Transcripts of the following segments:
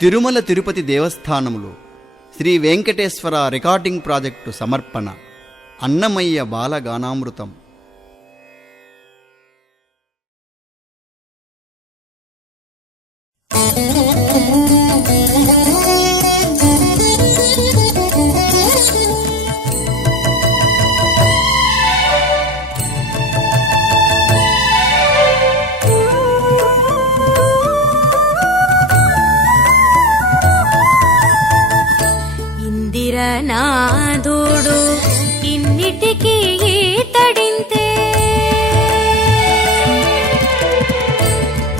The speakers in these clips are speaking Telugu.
తిరుమల తిరుపతి దేవస్థానములో శ్రీ వెంకటేశ్వర రికార్డింగ్ ప్రాజెక్టు సమర్పణ అన్నమయ్య బాలగానామృతం. నాదుడు ఇన్నిటికీ ఈతడింతే,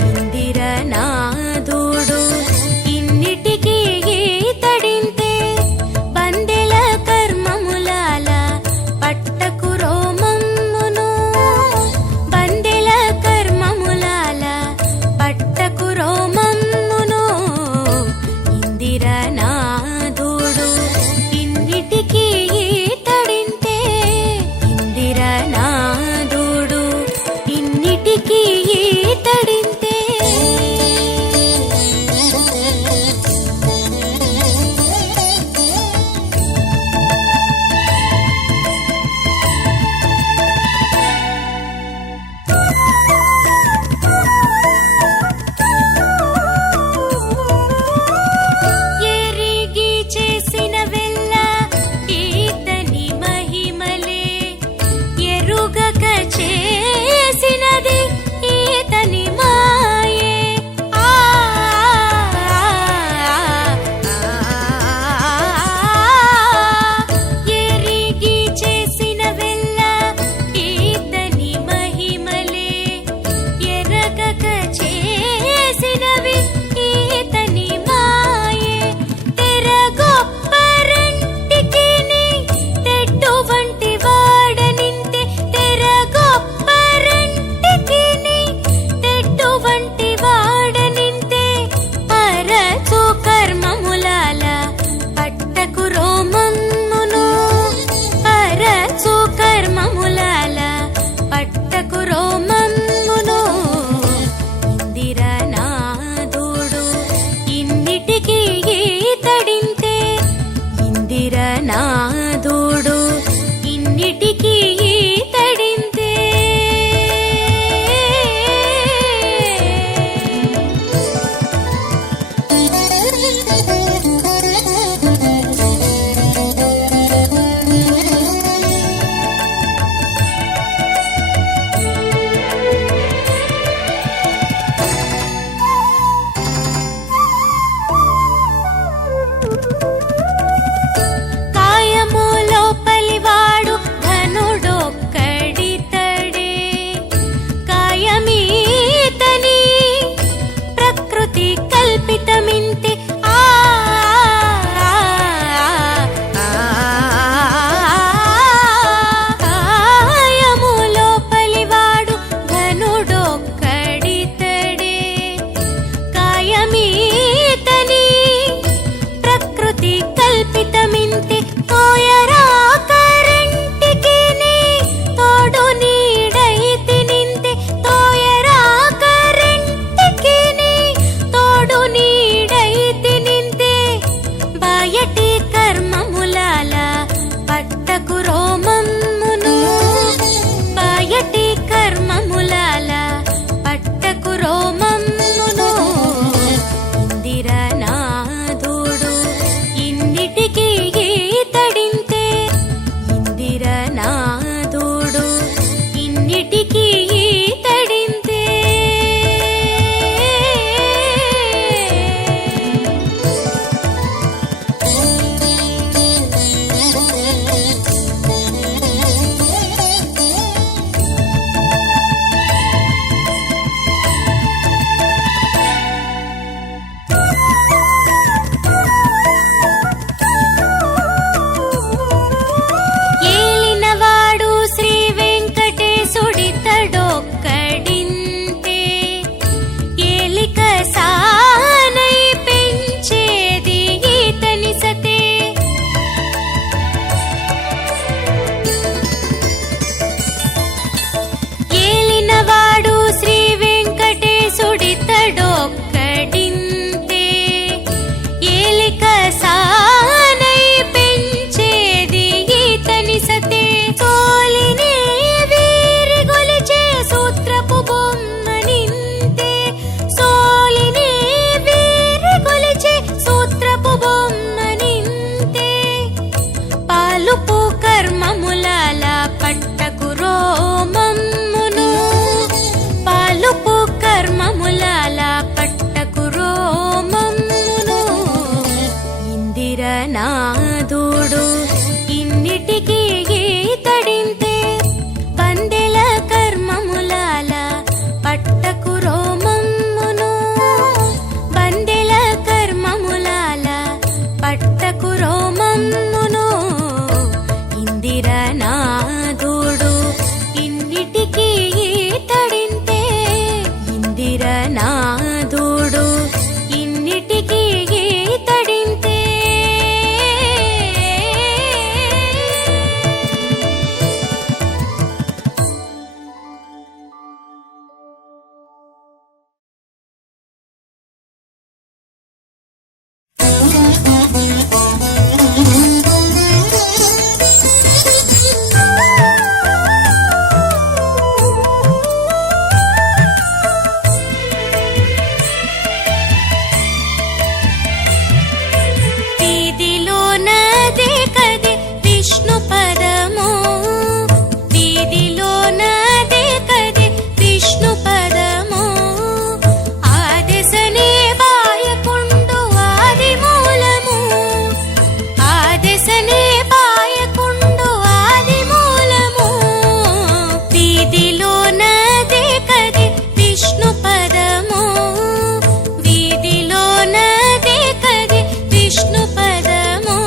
ఇందిరనాదుడు ఇన్నిటికీ ఈతడింతే, బందెల కర్మములాల పట్టకు రోమమ్మును, బందెల కర్మములాల పట్టకు రోమమ్మును, ఇందిరనాదుడు ఇన్నిటికీ ఈతడింతే, ఇందిరనాదుడు ఇన్నిటికీ ఈతడింతే. ఎరిగి చేసిన వెల్ల ఈతని మహిమలే, ఎరుగక చేసినది ఈతని మాయే. ఎరిగి చేసిన వెల్ల ఈతని మహిమలే, ఎరగక చేసినవి ఈతని మాయే. తెరగొప్పరెంటికి తెడ్డు వంటి వాడనింతే, తెరగొప్పరెంటికి తెడ్డు వంటి వాడనింతే, అరచు కర్మములాల పట్టకు రోమమ్మును, అరచు కర్మములాల పట్టకు రోమమ్మును, ఇందిరనాదుడు ఇన్నిటికీ ఈతడింతే, ఇందిరనాదుడు ఇన్నిటికీ ఈతడింతే. కాయము లోపల పాలుపు కర్మములాల పట్టకు రోమమ్మును పాలుపు కర్మములాల పట్టకు రోమమ్మును ఇందిరనాథుడు ఇన్నిటికీ ఈతడింతే వందెల కర్మములాల పట్టకు రోమమ్మును వందెల కర్మములాల పట్టకు రోమమ్మును ఇందిరనాథుడు ఇన్నిటికీ ఈతడింతే ఇందిరనాథుడు ఇన్నిటికీ ఈతడింతే వీధిలోనదే కది విష్ణు పదము వీధిలోనదే కది విష్ణు పదము ఆదశనే బాయకుండు ఆది మూలము ఆదశనే బాయకుండు ఆది మూలము వీధిలోనదే కది విష్ణు పదము వీధిలోనదే కది విష్ణు పదము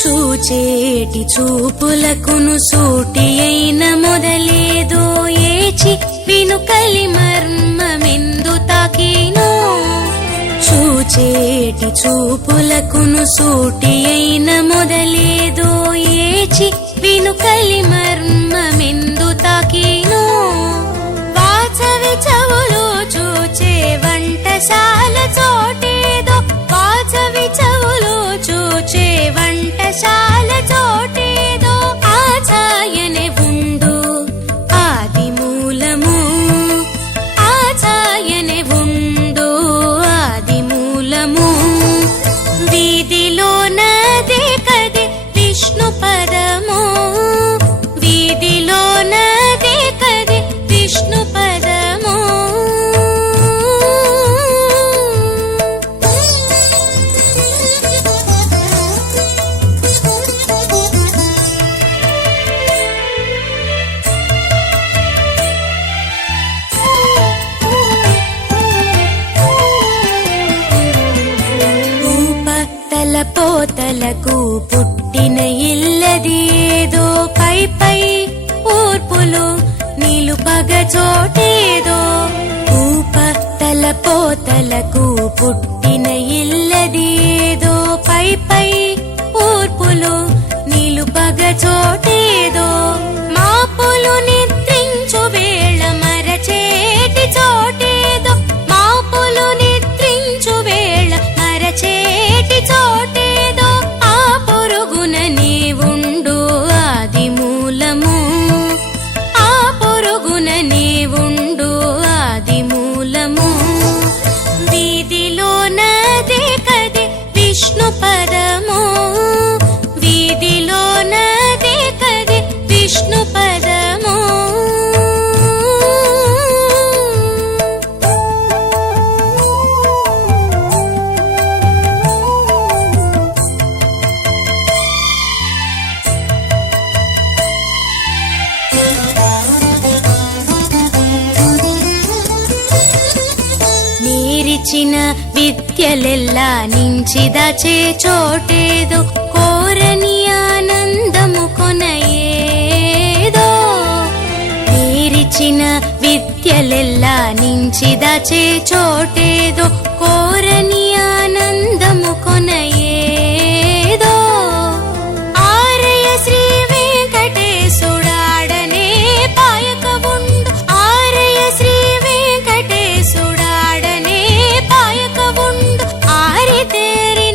చూచేటి చూపులకును సూటి అయిన మొదలేదో ఏచి వినుకలి మర్మమెందు తాకినో చూచేటి చూపులకును సూటి అయిన మొదలేదో ఏచి వినుకలి మర్మమెందు తాకినో వాచవి చెవులు చూచే వంటశాల చోటేదో వాచవి చెవులు చూచే వంటశాల చోటేదో ఆచాయనే ఉండు ఆది మూలము ఆచాయనే ఉండు ఆది మూలము వీధిలోనదే కది విష్ణు పదము వీధిలోనదే కది విష్ణు పదము పోతలకు పుట్టిన ఇల్లదేదో పై పై ఊర్పులు నిలుపగ చోటేదో ఊపతల పోతలకు పుట్టిన ఇల్లదేదో పై పై ఊర్పులు నిలుపగ చోటేదో మాపులు నిద్రించు వేళ మరచేటి చోటేదో మాపులు నిద్రించు వేళ మరచేటి చోటేదో ఆ పొరుగున నీవుండు ఆది మూలము ఆ పొరుగున నీవుండు ఆది మూలము వీధిలోనదే కది విష్ణు పదము వీధిలోనదే కది విష్ణు పదము నేరిచిన విద్యలెల్లా నించిదచే చోటేదో కోరని ఆనందము కొనయేదో నేరిచిన విద్యలెల్లా నించిదచే చోటేదో కోరని ఆనందము కొనయేదో ఆరయ శ్రీ వెంకటేశుడాడనే పాయక ఉండు ఆరయ శ్రీ వెంకటేశుడాడనే పాయక ఉండు ఆరితేరి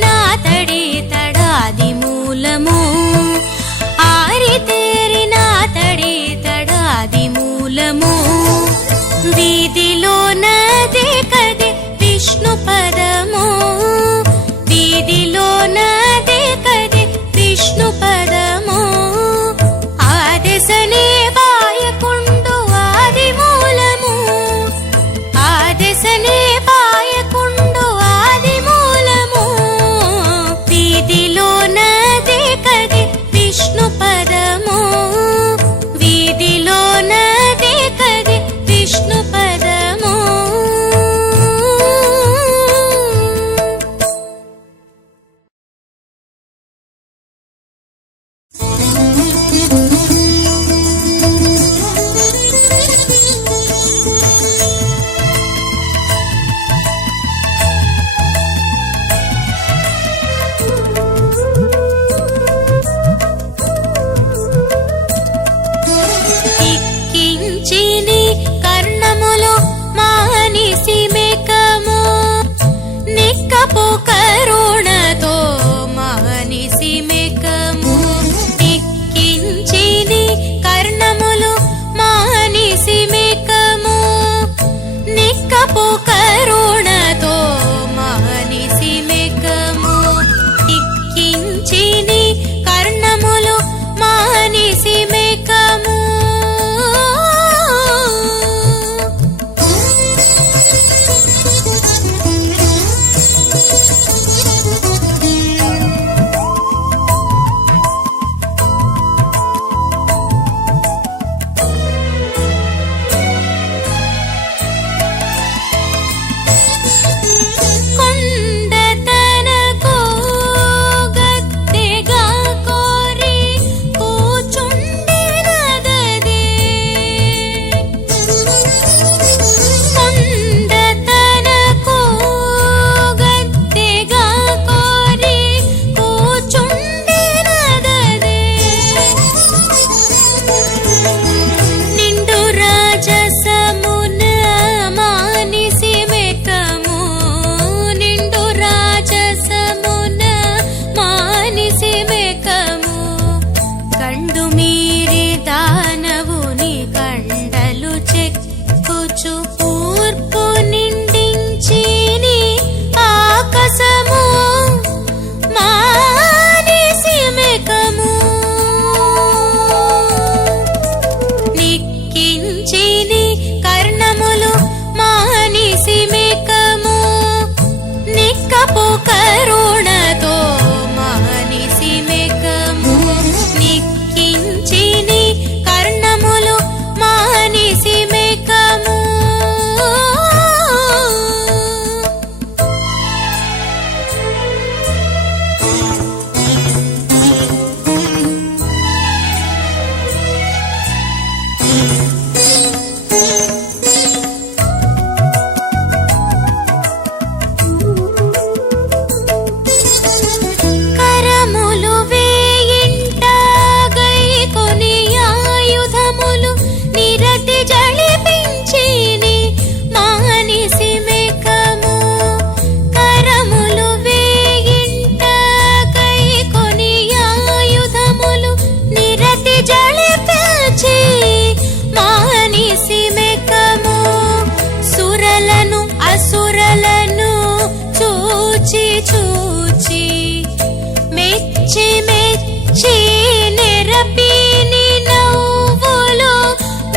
నెరపిని నవ్వులు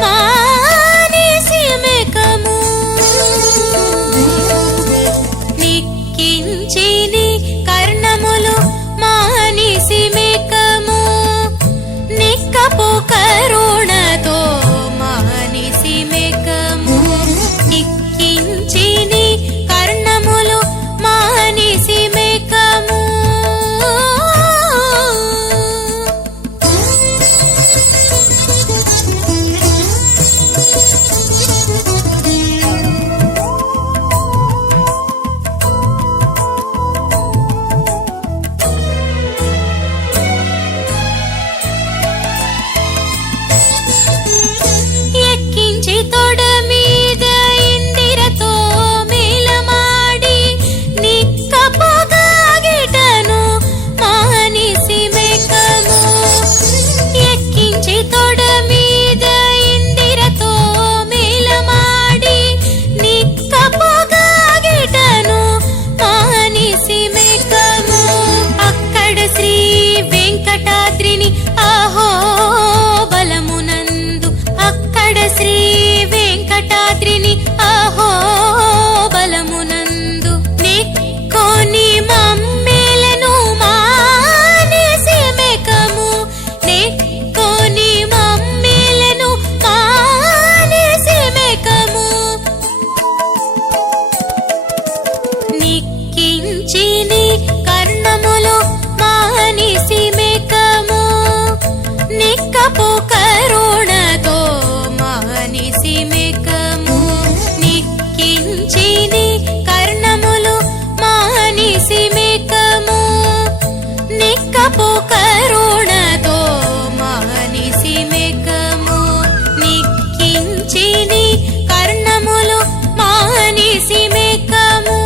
మానేసి మెకము నిక్కించిని కర్ణములు మానేసి మెకము నిక్కపు కరుణతో మానేసి మెకము నిక్కించిని కర్ణములు మానేసి మెకము ఎక్కించి తొడ మీద ఇందిరతో మేలమాడి నిక్కపొగాగిటను మానిసి మెకము ఎక్కించి తొడ మీద ఇందిరతో మేలమాడి నిక్కపొగాగిటను మానిసి మెకము అక్కడ శ్రీ వెంకటాద్రిని ఆహో బలమునందు అక్కడ శ్రీ వెంకటాద్రిని ఆహో బలమునందు నెక్కొని మమ్మేలను మానేసి మెకము నెక్కొని మమ్మేలను మానేసి మెకము నిక్కించిని కర్ణములు మానేసి మెకము నిక్కపు కరుణతో మానేసి మెకము నిక్కించిని కర్ణములు మానేసి మెకము నిక్కపు కరుణతో మానేసి మెకము నిక్కించిని కర్ణములు మానేసి మెకము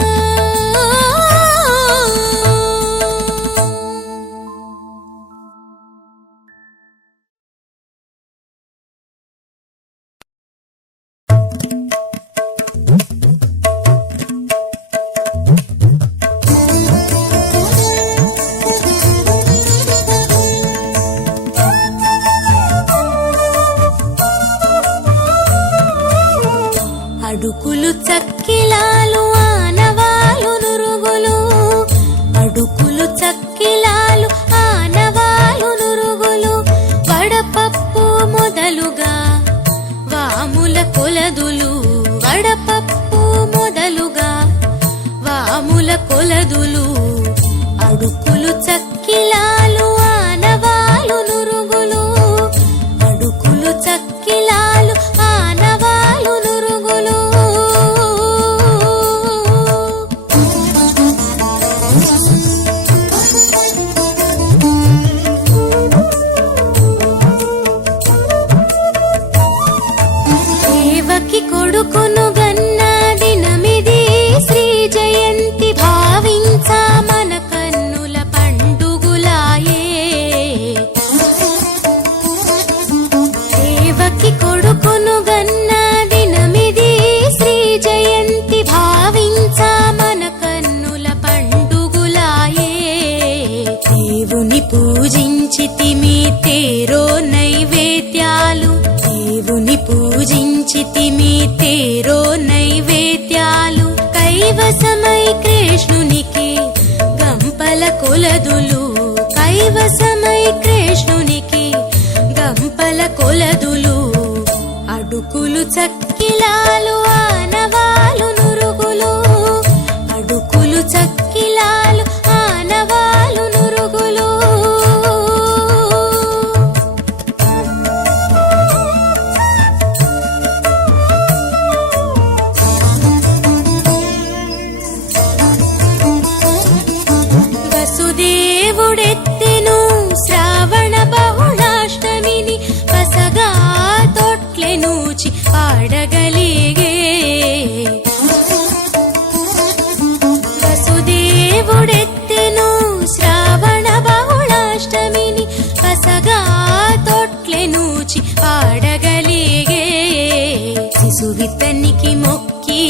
అడుకులు చక్కిలాలు ఆనవాలు నురుగులు అడుకులు చక్కిలాలు ఆనవాలు నురుగులు వడపప్పు మొదలుగా వాముల కొలదులు వడపప్పు మొదలుగా వాముల కొలదులు అడుకులు చక్కిలాలు ఆనవాలు నురుగులు అడుకులు చక్కిలాలు ఆనవాలు నురుగులు దేవకి కొడుకును గన్న దినమిది శ్రీ జయంతి భావించా మన కన్నుల పండుగులాయే దేవకి కొడుకును గన్న దినమిది శ్రీ జయంతి భావించా మన కన్నుల పండుగులాయే దేవుని పూజించితిమి తేరో నైవేద్యాలు దేవుని పూజించితిమి తేరో నైవేద్యాలు కైవసమై కృష్ణునికి గంపల కొలదులు కైవసమై కృష్ణునికి గంపల కొలదులు అడుకులు చక్కిలాలు ఆనవాలు నురుగులు అడుకులు చక్కిలాలు ఆనవాలు నురుగులు వసుదేవుడెత్తెను శ్రావణ బహుళాష్టమిని పసగా తొట్లె నూచి పాడగలిగే వసుదేవుడెత్తెను శ్రావణ బహుళాష్టమిని పసగా తొట్లె నూచి పాడగలిగే శిశువితనికి మొక్కి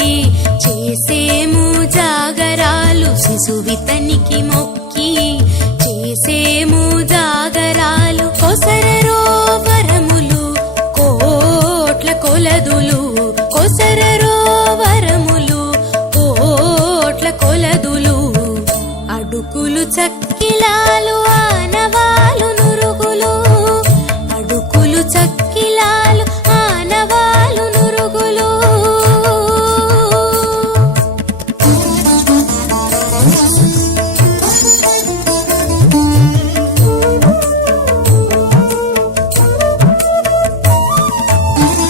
చేసేము జాగరాలు శిశువితనికి మొక్కి చేసేము జాగరాలు చక్కిలాలు ఆనవాలు నురుగులు అడుకులు చక్కిలాలు ఆనవాలు నురుగులు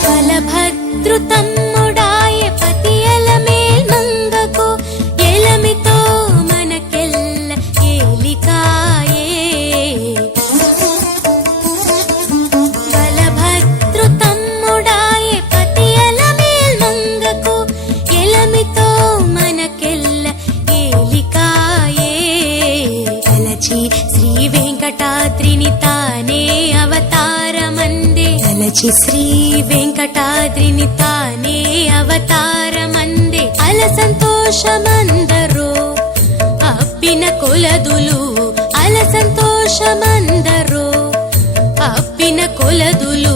బలభద్రు తమ్ముడాయ పతియల మేల్మంగకు ఎలమితో మనకెల్ల ఏలికాయే బలభద్రు తమ్ముడాయ పతియల మేల్మంగకు ఎలమితో మనకెల్ల ఏలికాయే తలచి శ్రీ వెంకటాద్రిని తానే అవతారమందే తలచి శ్రీ వెంకటాద్రిని తానే అవతారమందే అల సంతోషమందరో అప్పిన కొలదులు అల సంతోషమందరో అప్పిన కొలదులు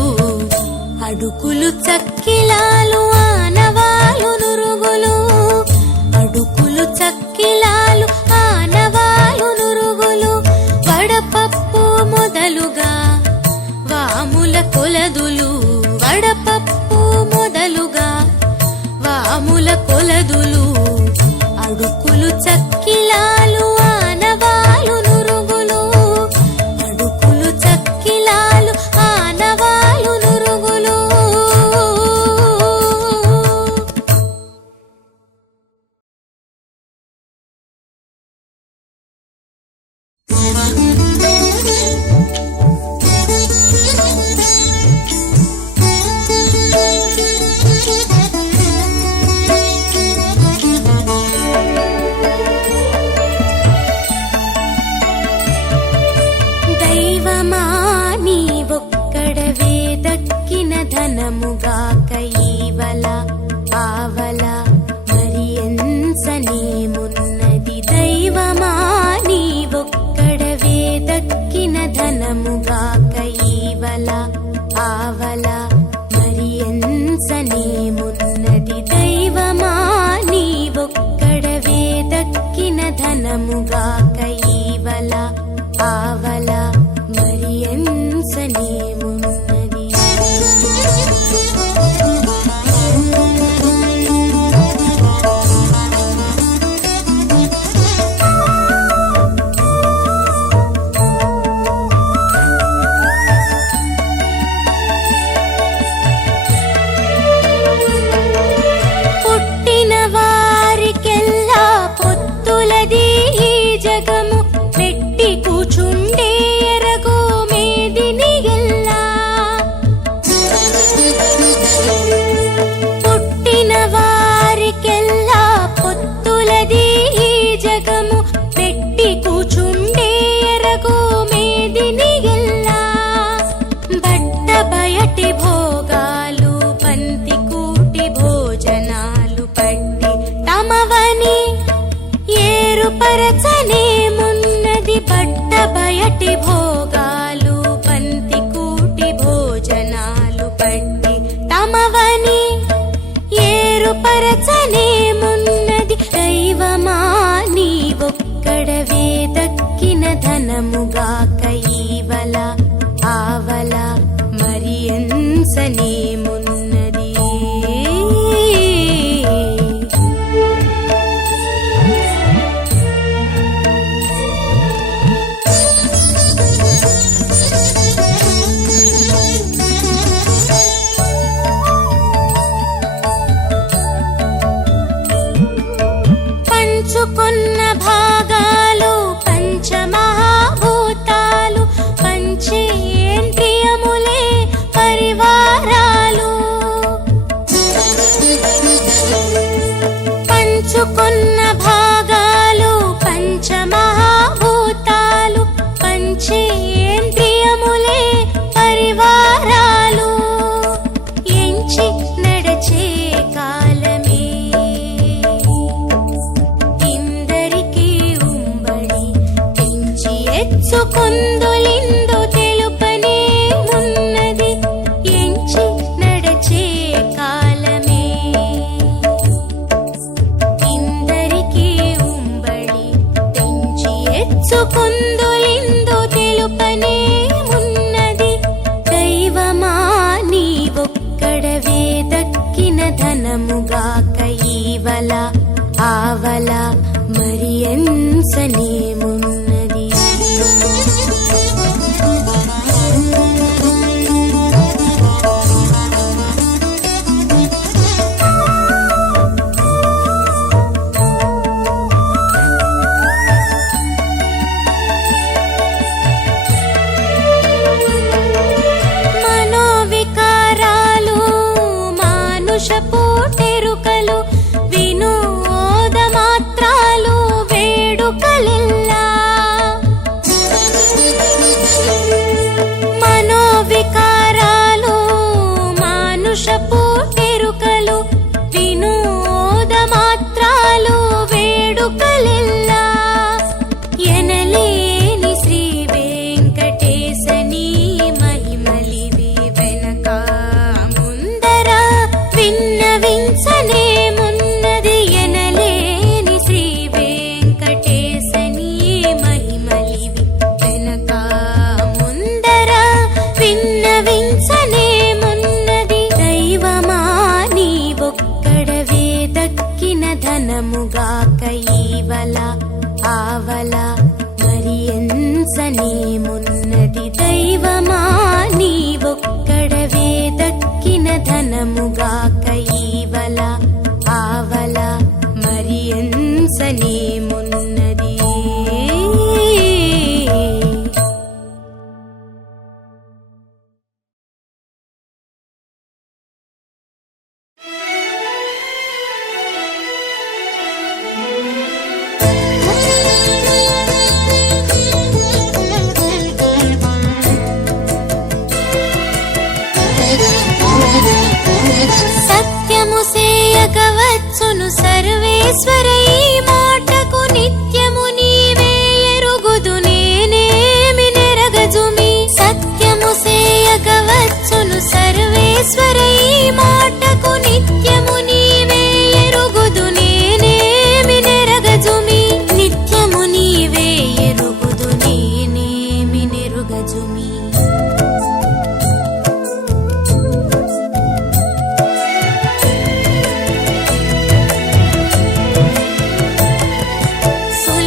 అడుకులు చక్కిలాలు ఆనవాలు నురుగులు అడుకులు చక్కిలాలు ఆనవాలు నురుగులు వడపప్పు మొదలుగా వాముల కొలదులు వడపప్పు మొదలుగా వాముల కొలదులు అడుకులు చక్కిలాలు ఆనవాలు నురుగులు అడుకులు చక్కిలాలు ఆనవాలు నురుగులు దైవమా నీవొక్కడవే దక్కిన ధనముగాక ఈవల ఆవల మరి ఎంచనేమున్నది దైవమా నీవొక్కడవే దక్కిన ధనముగాక ఈవల ఆవల మరి ఎంచనేమున్నది దైవమా నీవొక్కడవే దక్కిన ధనముగాక ఈవల ఆవల మరి ఎంచనేమున్నది పుట్టిన వారికెల్లా పొత్తులది ఈ జగము పెట్టి కూచుండే ఎరగో మేదిని ఎల్లా పుట్టిన వారికెల్లా పొత్తులది ఈ జగము పెట్టి కూచుండే ఎరగో మేదిని ఎల్లా బట్ట బయటి భోగాలు పంతి కూటి భోజనాలు పట్టి తమవని ఏరుపరచనేమున్నది బట్ట బయటి భోగాలు పంతి కూటి భోజనాలు పట్టి తమవని ఏరుపరచనేమున్నది దైవమా నీవొక్కడవే దక్కిన ధనముగాక ఈవల ఆవల మరి ఎంచనేమున్నది పంచుకున్న భాగాలు పంచమహాభూతాలు పంచేంద్రియములే పరివారాలు పంచుకున్న భాగాలు పంచమహాభూతాలు పంచేంద్రియములే పరివారాలు ఎంచి నడచే కాలమే ఇందరికీ ఉంబడి పెంచి ఎచ్చుకుందులిందు తెలుపనే ఉన్నది ఎంచి నడచే కాలమే ఇందరికీ ఉంబడి పెంచి మెచ్చుకుందులిందు తెలుపనే మున్నది. దైవమా నీవొక్కడవే దక్కిన ధనముగాక ఈవల ఆవల మరి ఎంచనేమున్నది. మనోవికారాలు మానుషపోటెరుకలు వినోద మాత్రాలు వేడుకలెల్లా. మనోవికారాలు మానుషపోటెరుకలు వినోద మాత్రాలు వేడుకలెల్లా. ఎనలేని శ్రీ వెంకటేశని మహిమలివి వెనక ముందర విన్నవించనేమున్నది. ఎనలేని శ్రీ వెంకటేశని మహిమలివి వెనక ముందర విన్నవించనేమున్నది. దైవమా నీవొక్కడవే దక్కిన ధనముగాక ఈవల ఆవల మరి ఎంచనేమున్నది. దైవమా నీవొక్కడవే దక్కిన ధనముగాక ఈవల ఆవల మరి ఎంచనేమున్నది. సత్యము సేయగవచ్చును సర్వేశ్వర ఈ మాటకు నిత్యము నీవే ఎరుగుదు నేనేమి నెరగజుమి. సత్యము సేయగవచ్చును సర్వేశ్వర ఈ మాటకు నిత్యము నీవే ఎరుగుదు నేనేమి నెరగజుమి. నిత్యము నీవే ఎరుగుదు నేనేమి నెరుగజుమి.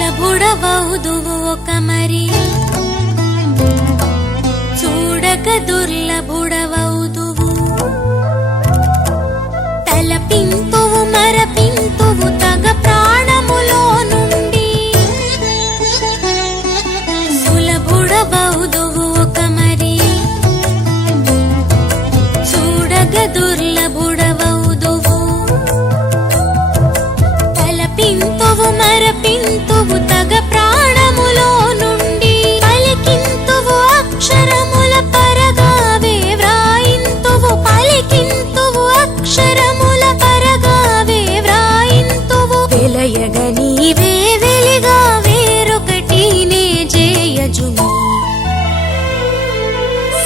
సులభుడవౌదువు ఒక మరి చూడక దుర్లభుడవౌదువు. తలపింతువు మరపింతువు తగ ప్రాణములో నుండి. సులభుడవౌదువు ఒక మరి చూడక దుర్లభుడవౌదువు. తలపింతువు మరపింతువు తగ ప్రాణములో నుండి. పలికింతువు అక్షరముల పరగావే వ్రాయింతువు. పలికింతువు అక్షరముల పరగావే వ్రాయింతువు. వెలయగ నీవే వెలిగా వేరొకటి నే జేయజుమి.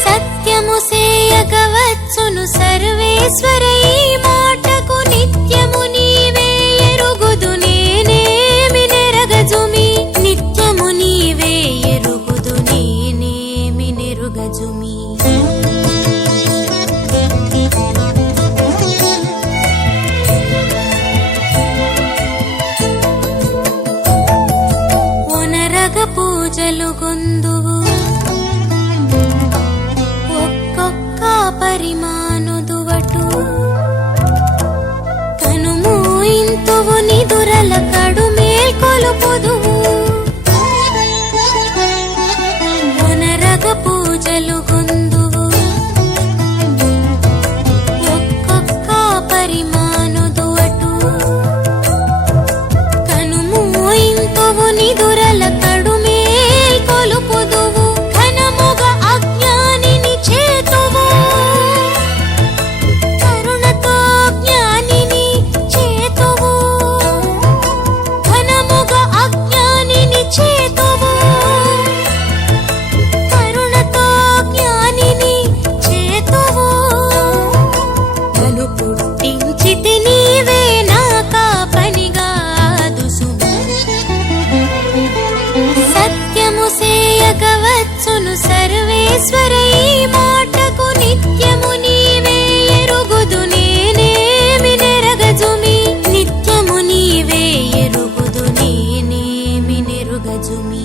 సత్యము సేయగవచ్చును సర్వేశ్వర ఈ మాటకు నిత్యము నీవే ఎరుగుదు నేనేమి నెరగజుమి. నిత్యము నీవే ఎరుగుదు నేనేమి నెరుగజుమి. ఒనరగ పూజలు గొందువు ఒక్కొక్క పరిమానుదువటు. కనుమూయింతువు నిదురల కడు మేల్కొలుపుదువు. ఒనరగ పూజలు గొందువు ఒక్కొక్క పరిమానుదువటు. కనుమూయింతువు నిదురల కడు మేల్కొలుపుదువు. ఘనముగ అజ్ఞానిని చేతువు. కరుణతో జ్ఞానిని చేతువు. ఘనముగ వచ్చును సర్వేశ్వర ఈ మాటకు నిత్యము నీవే ఎరుగుదు నేనేమి నెరగజుమి నిత్యము నీవే ఎరుగుదు నేనేమి నెరుగజుమి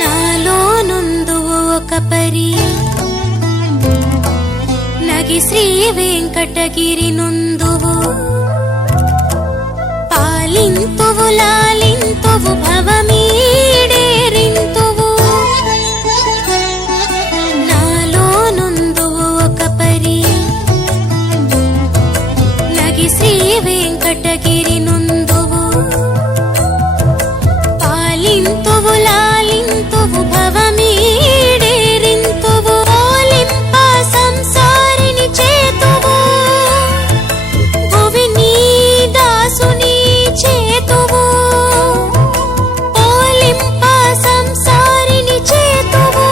నాలో నుందువు ఒక పరి నగి శ్రీ వెంకటగిరి నుందువు పాలింతువు లాలింతువు భవమీడేరింతువు నాలో నుందువు ఒక పరి నగి శ్రీ వెంకటగిరి నుందువు పాలింతువు లాలింతువు భవమీడేరింతువు ఓలింప సంసారిని చేతువు భువి నీ దాసుని చేతువు ఓలింప సంసారిని చేతువు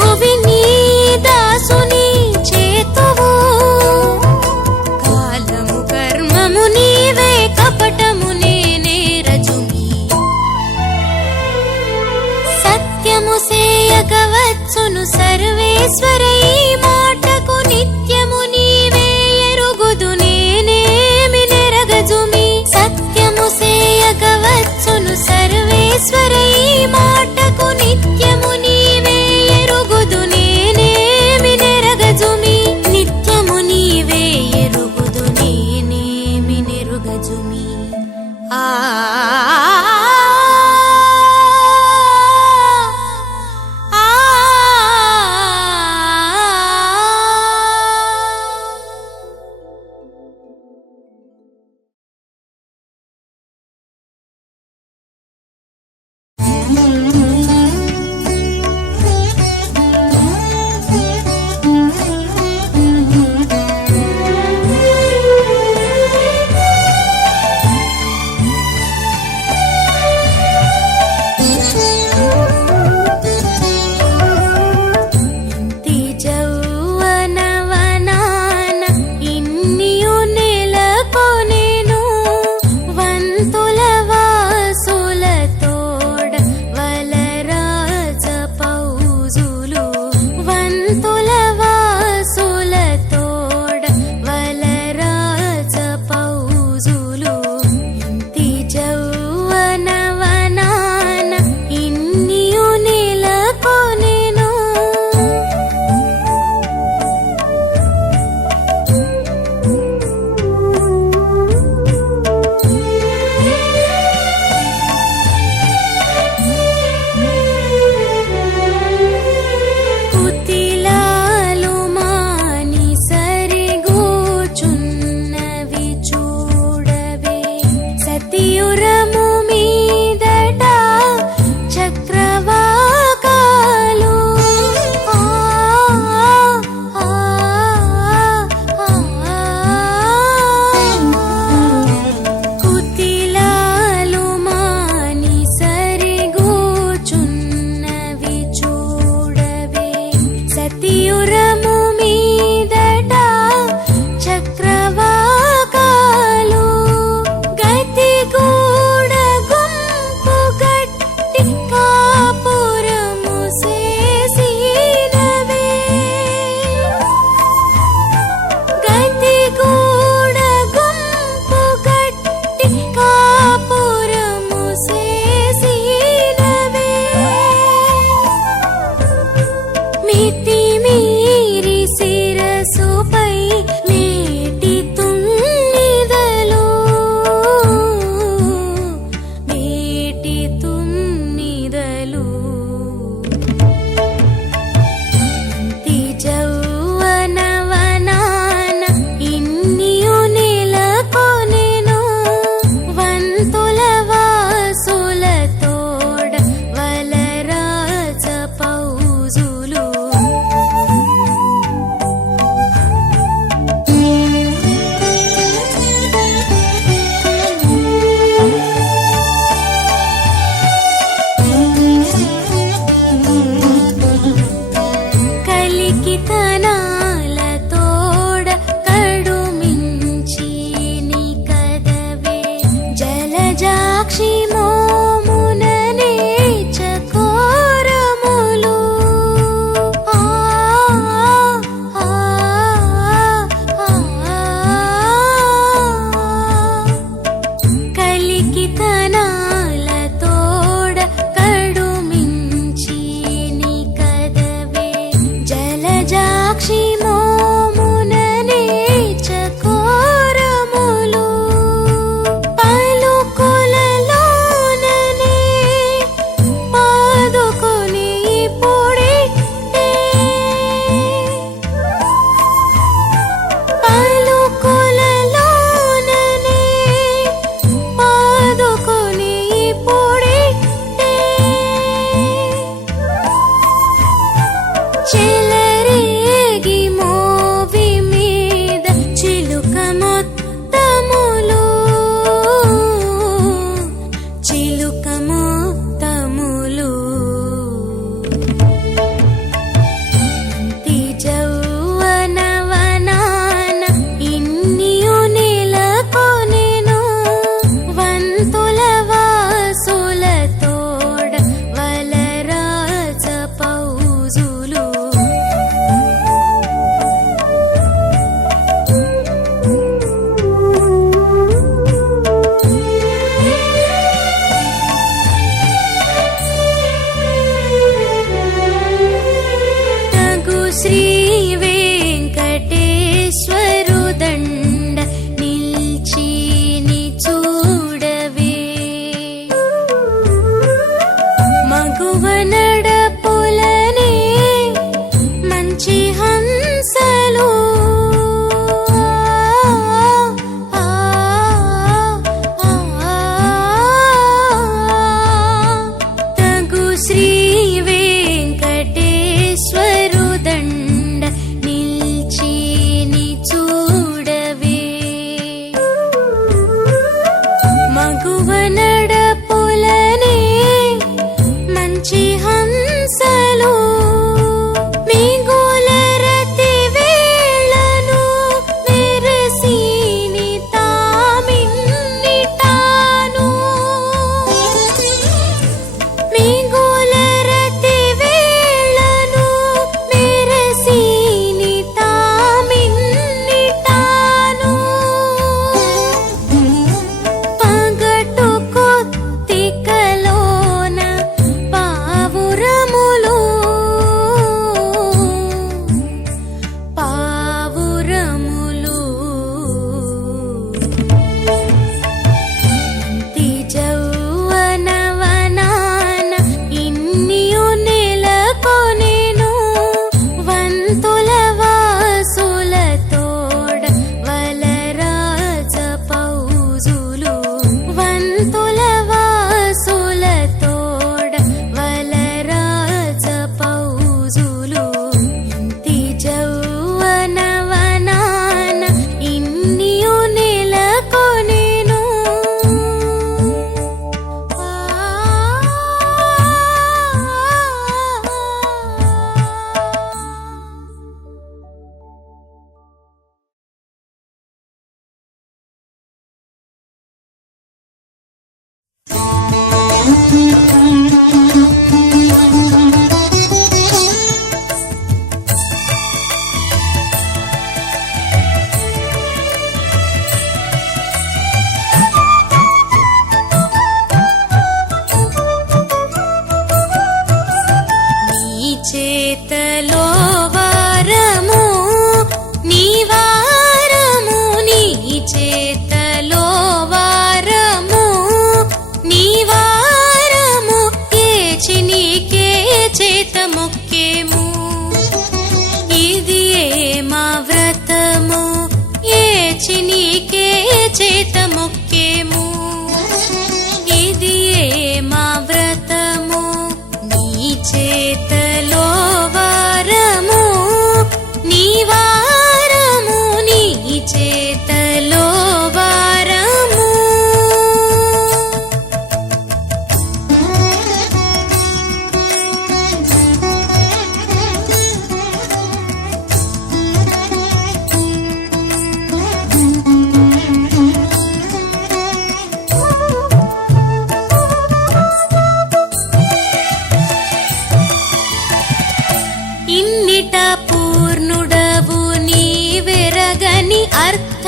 భువి నీ దాసుని చేతువు కాలము కర్మము నీవే కపటము నేనే రజుమి సత్యము సేయక వచ్చును సర్వేశ్వర ఈ మాటకు నిత్యము నీవే ఎరుగుదు నేనేమి నెరగజుమి సత్యము సేయక వచ్చును సర్వేశ్వర ఈ మాటకు నిత్యము నీవే ఎరుగుదు నేనేమి నెరగజుమి నిత్యము నీవే ఎరుగుదు నేనేమి నెరుగజుమి ఆ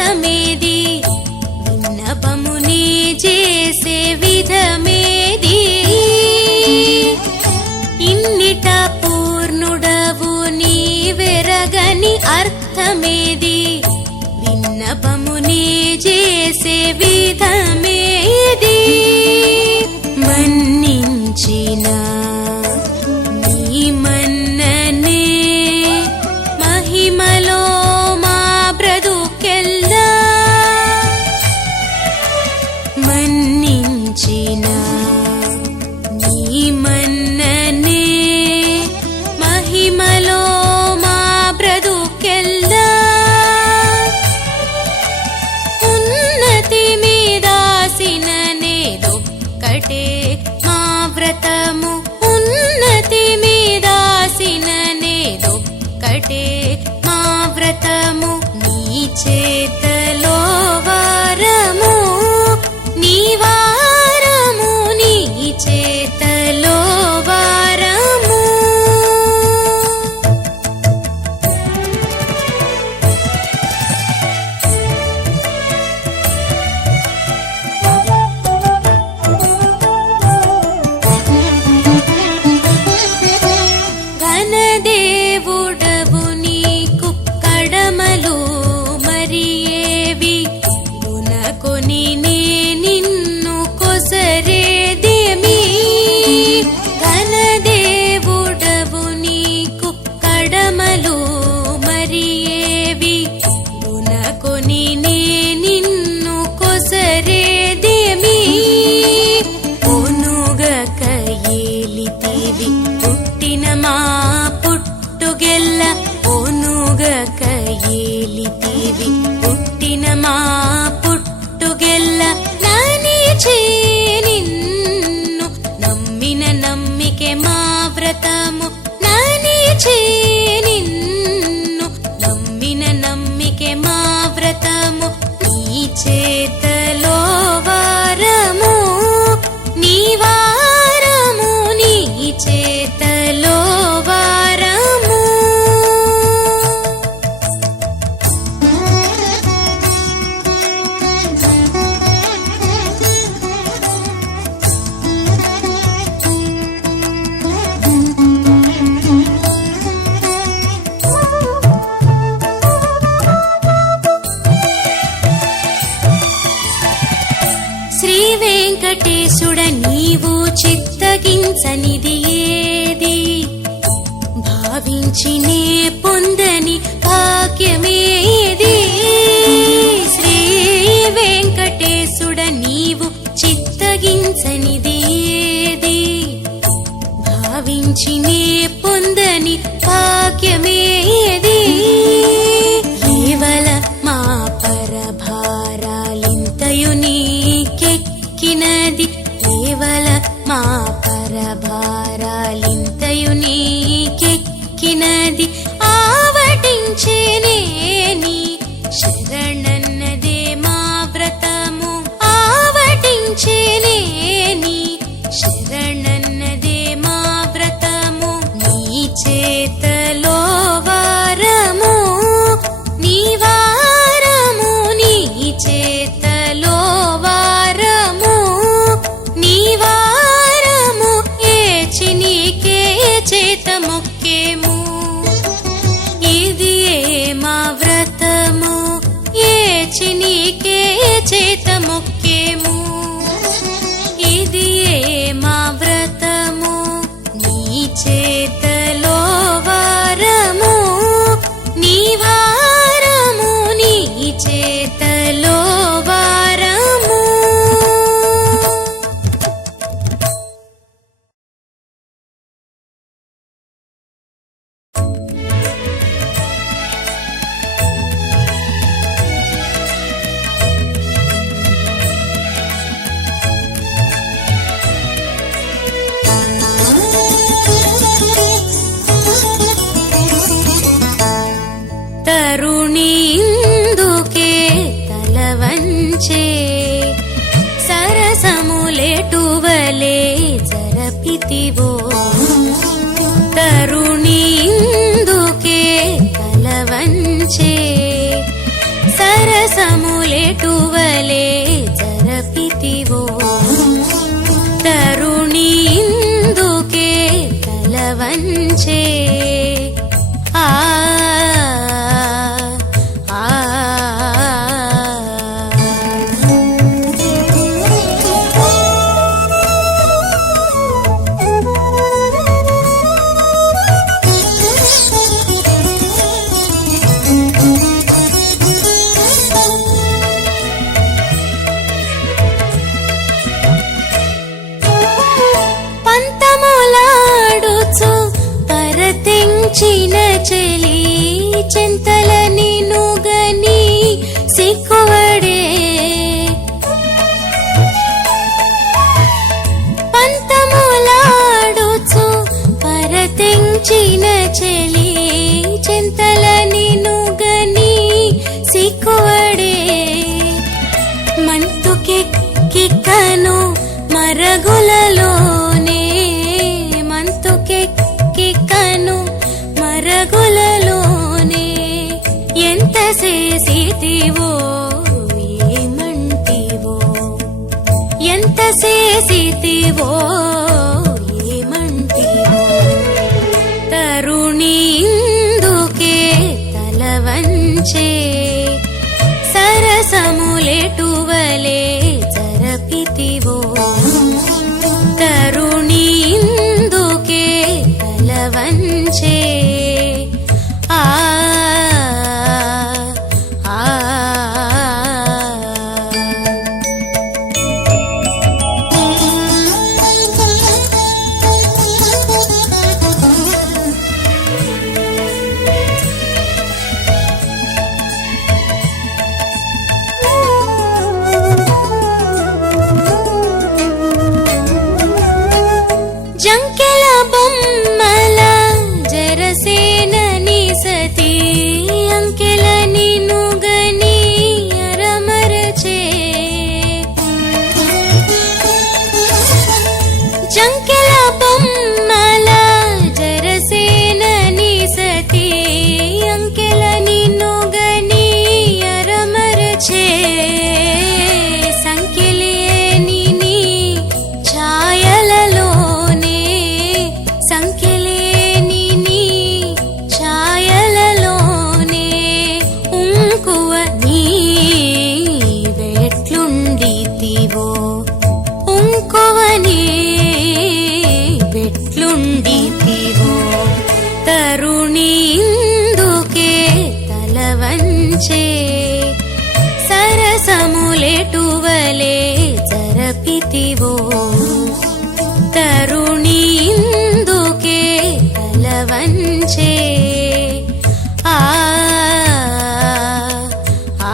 అర్థమేది విన్నపముని చేసే విధమేది ఇన్నిట పూర్ణుడవు నీవెరగని అర్థమేది విన్నపముని చేసే విధమేది మన్నించిన నీ మన్ననే మహిమలో మా బ్రతుకెల్లా మన్నించిన నీ మన్ననే మహిమలో మా బ్రతుకెల్లా ఉన్నతి మీదాసిననేదొక్కటే మా వ్రతము ఉన్నతి మీదాసిననేదొక్కటే మా వ్రతము నీ చేతలో వారము నీ వారము నీ చేతలో వారము ఘనదేవుడవు నీకు కడమలు మరి ఏవి గుణకొని నే నిన్ను కొసరేదేమి ఘనదేవుడవు నీకు కడమలు మరి ఏవి గుణకొని నే నిన్ను కొసరేదేమి ఓనుగక ఏలితివి పుట్టిన మా పుట్టుగెల్ల ఓనుగక ఏలితివి పుట్టిన మా పుట్టుగెల్ల నానిచే నిన్ను నమ్మిన నమ్మికే మా వ్రతము నానిచే నిన్ను నమ్మిన నమ్మికే మా వ్రతము నీ చేతలో వారము నీ వారము నీ చేతలో వారము శ్రీ వెంకటేశుడ నీవు చిత్తగించనిది ఏది భావించినే పొందని భాగ్యమేది శ్రీ వెంకటేశుడ నీవు చిత్తగించనిది ఏది భావించినే పొందని భాగ్యమేది కేవల మా పరభారాలింతయు నీకెక్కినది కేవల మా పరభారాలింతయు నీకెక్కినది ఆవటించేనే నీ శరణన్నదే మా వ్రతము ఆవటించేనే నీ శరణన్నదే మా వ్రతము నీ చేతలో వారము నీ వారము నీ చేతలో వారము నీ వారము ఏచి నీకే చేత మొక్కేము ఇది ఏ మా వ్రతము ఏచి నీకే చేత మొక్కేము ఇది ఏ మా వ్రతము నీ చేతలో వారము నీ వారము నీ చేతలో వారము తరుణి ఇందుకే తలవంచే సరసములెటువలే జరపితివో తరుణి ఇందుకే తలవంచే సరసము సరసములేటువలే జరపితివో తరుణి ఇందుకే తలవంచే ఆ పంతములాడుచు పరతించిన చెలి చింతల నినుగని సిక్కువడే పంతములాడుచు పరతించిన చెలి చింతల నినుగని సిక్కువడే మంతుకెక్కికను మరగులలోనే మంతుకెక్కికను మరగులలోనే ఎంత చేసితివో ఏమంటివో ఎంత చేసితివో ఏమంటివో తరుణి ఇందుకే తలవంచే సరసములేటువలే జరపితివో తరుణి ఇందుకే తలవంచే ఆ ఆ జంకెల బొమ్మల జరసేన నిసతి అంకెల నినుగని అరమరచే జంకెల బొమ్మల జరసేన నిసతి అంకెల నినుగని అరమరచే సంఖ్యలేని నీ ఛాయలలోనే సంఖ్యలేని నీ ఛాయలలోనే ఉంకువ నీ వెట్లుండితివో ఉంకువ నీ వెట్లుండితివో తరుణి ఇందుకే తలవంచే సరసములేటువలే జరపితివో తరుణి ఇందుకే తలవంచే ఆ ఆ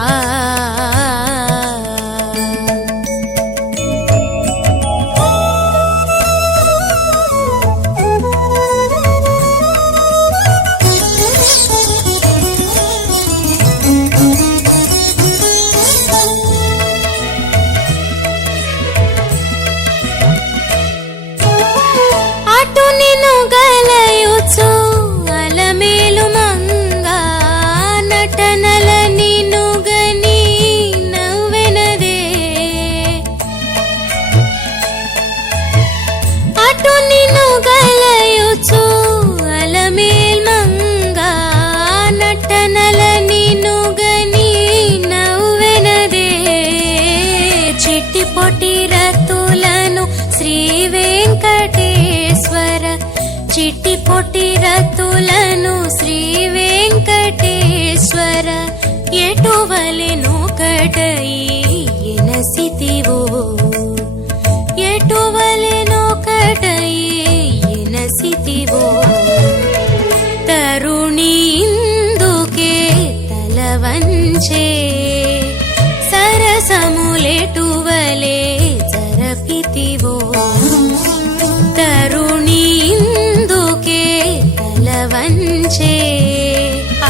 అటు నిను గలయుచు అలమేలు మంగా నటనల నినుగని నవ్వెనదే అటు నిను గలయుచు అలమేల్ మంగా నటనల నినుగని నవ్వెనదే చిట్టి పొట్టి రతులను శ్రీ వెంకటేశ్వర చిట్టి పొట్టి రతులను శ్రీ వెంకటేశ్వర ఎటువలెనొకటై ఎనసితివో ఎటువలెనొకటై ఎనసితివో తరుణి ఇందుకే తలవంచే సరసములేటువలే జరపితివో తరుణి ఇందుకే తలవంచే ఆ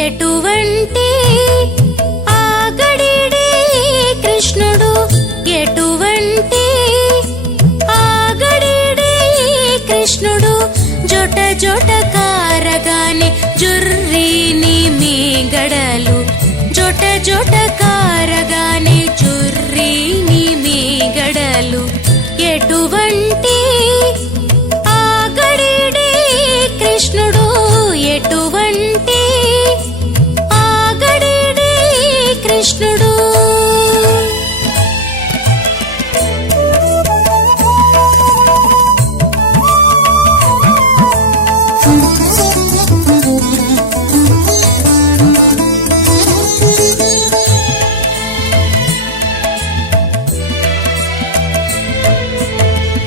ఎటువంటి ఆగడిడి కృష్ణుడు ఎటువంటి ఆగడిడి కృష్ణుడు జొట జొట కారగానే జుర్రీని మీగడలు జొట జొట కారగానే జుర్రీని మీగడలు ఎటువంటి ఆగడిడి కృష్ణుడు ఎటువంటి ఆగడిడి కృష్ణుడు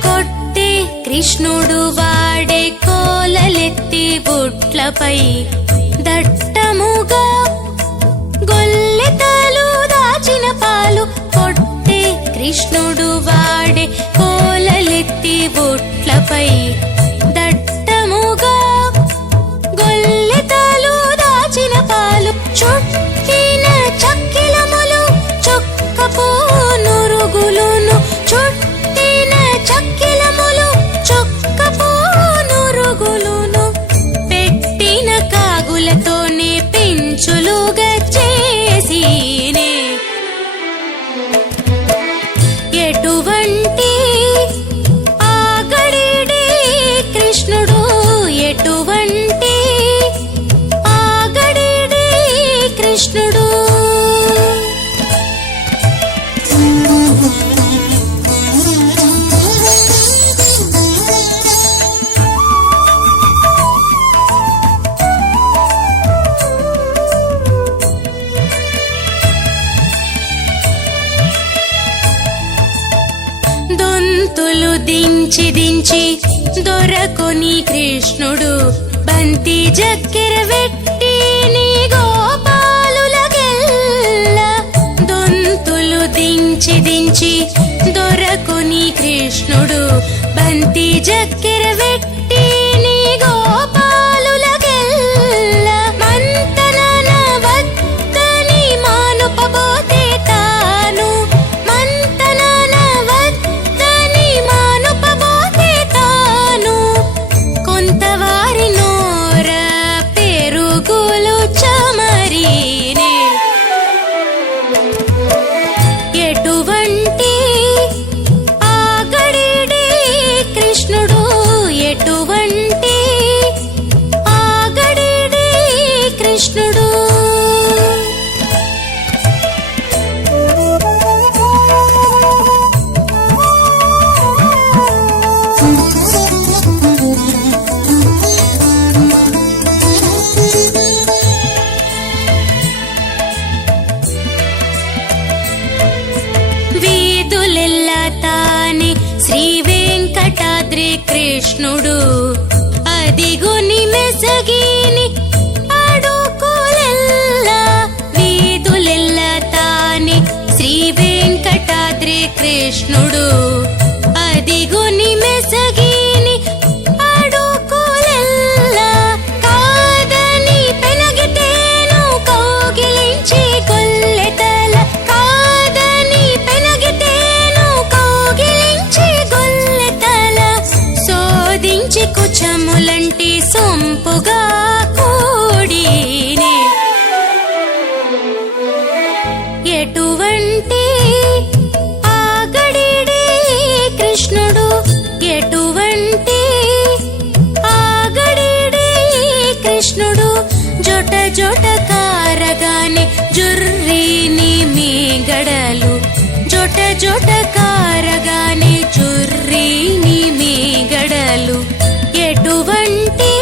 కొట్టే కృష్ణుడు వాడే కోలలెత్తి బుట్లపై దట్టముగా గొల్లెతలు దాచిన పాలు కొట్టే కృష్ణుడు వాడే కోలలెత్తి బుట్లపై దట్టముగా గొల్లెతలు దాచిన పాలు చుట్టిన చక్కిలములు చొక్కపు నురుగులును చుట్టిన చక్కిలములు చొక్కపు నురుగులును పెట్టిన కాగులతోనే పెంచులుగా చేసినే ఎటువంటి ఆగడిడి కృష్ణుడు ఎటువంటి ఆగడిడి కృష్ణుడు దొంతులు దించి దించి దొరకొని కృష్ణుడు బంతి జక్కెర వెట్టి నీ గోపాలులకెల్ల దొంతులు దించి దించి దొరకొని కృష్ణుడు బంతి జక్కెర వెట్టి నీ గోపాలులకెల్ల మంతనన వద్దని మానుపబోతే తాను మంతనన వద్దని మానుపబోతే తాను కొంతవారి నోర పెరుగులు చమరీనే ఎటువంటి ఆగడిడి కృష్ణుడు ఎటువంటి ఆగడిడి కృష్ణుడు వీధులెల్ల తానే శ్రీ వెంకటాద్రి కృష్ణుడు అదిగుని మెసగిని అడుకులెల్ల వీధులెల్ల తానే శ్రీ వెంకటాద్రి కృష్ణుడు అదిగుని మెసగిని అడుకులెల్ల కాదని పెనగితేను కౌగిలించి కొల్లెతల కాదని పెనగితేను కౌగిలించి గొల్లెతల శోధించి కుచములంటి సొంపుగా కూడినే ఎటువంటి ఆగడిడి కృష్ణుడు ఎటువంటి ఆగడిడి కృష్ణుడు జొట జొట కారగానే జుర్రీని మీగడలు జొట జొట కారగానే జుర్రీని మీగడలు ఎటువంటి